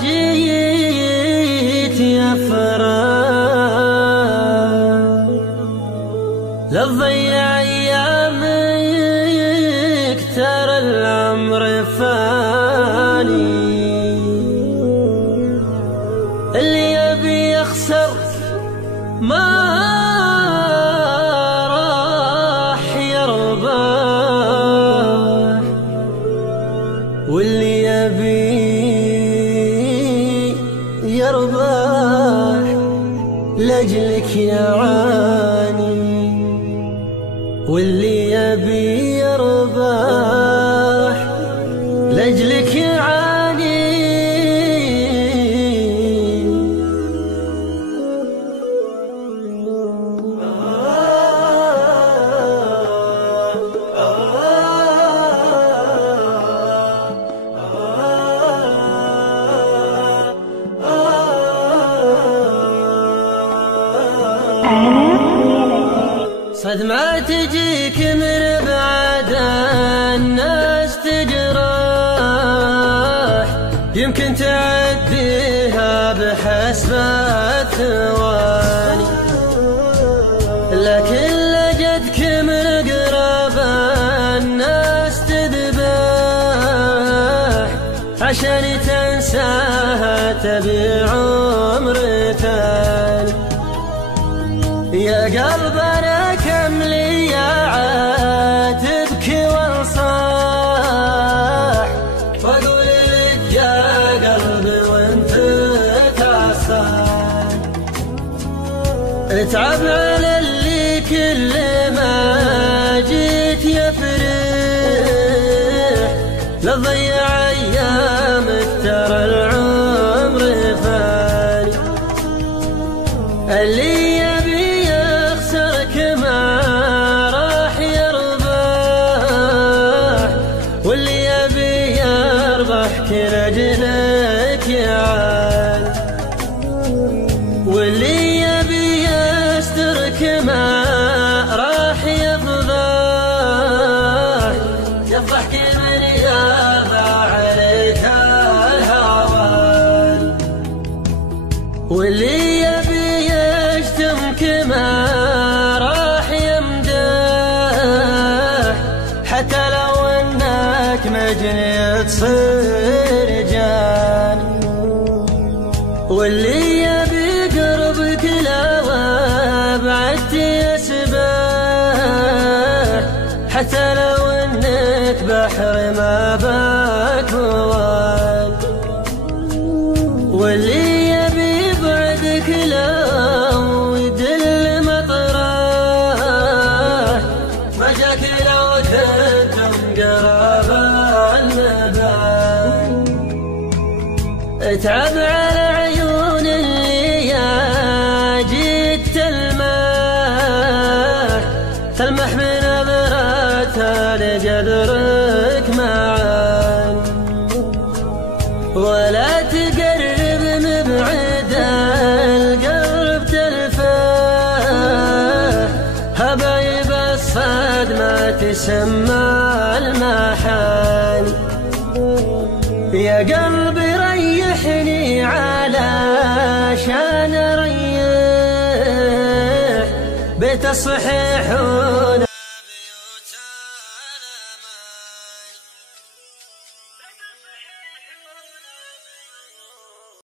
جيت يا فراق لا تضيع ايامك ترى العمر فاني. اللي يبي يخسر ما راح يربح، واللي يبي يربح لأجلك يعاني، واللي يبي يربح لأجلك يعاني. صدمة تجيك من بعد الناس تجرح، يمكن تعديها بحسبة ثواني، لكن لجتك من قرب الناس تذبح، عشان تنساها تبي عمر ثاني. يا قلب أنا كم لي عاتبكي وانصاح، واقول لك يا قلبي وانت تعصان، اتعب على اللي كل ما جيت يفرح، لا تضيع ايامك ترى العمر فاني. اللي واللي يبي يربح كل أجلك يعان، واللي يبي يسترك ما راح يفضح، يفضح كل من يرضى عليك الهوان. واللي يبي يشتمك ما راح يمدح، حتى لو مجني تصير جاني. واللي يبي قربك لو بعدت يسبح، حتى لو انك بحر ما باك موال. واللي يبي بعدك لو يدل مطرح، ما جاك لو كنتم قرب. اتعب على عيون اللي يا جيت تلمح من نظراتها لقدرك معان، ولا تقرب مبعد القلب تلفاه، هبايب الصد ما تسمى المحان. يا قلبي ريحني علشان اريح، بيت الصحيح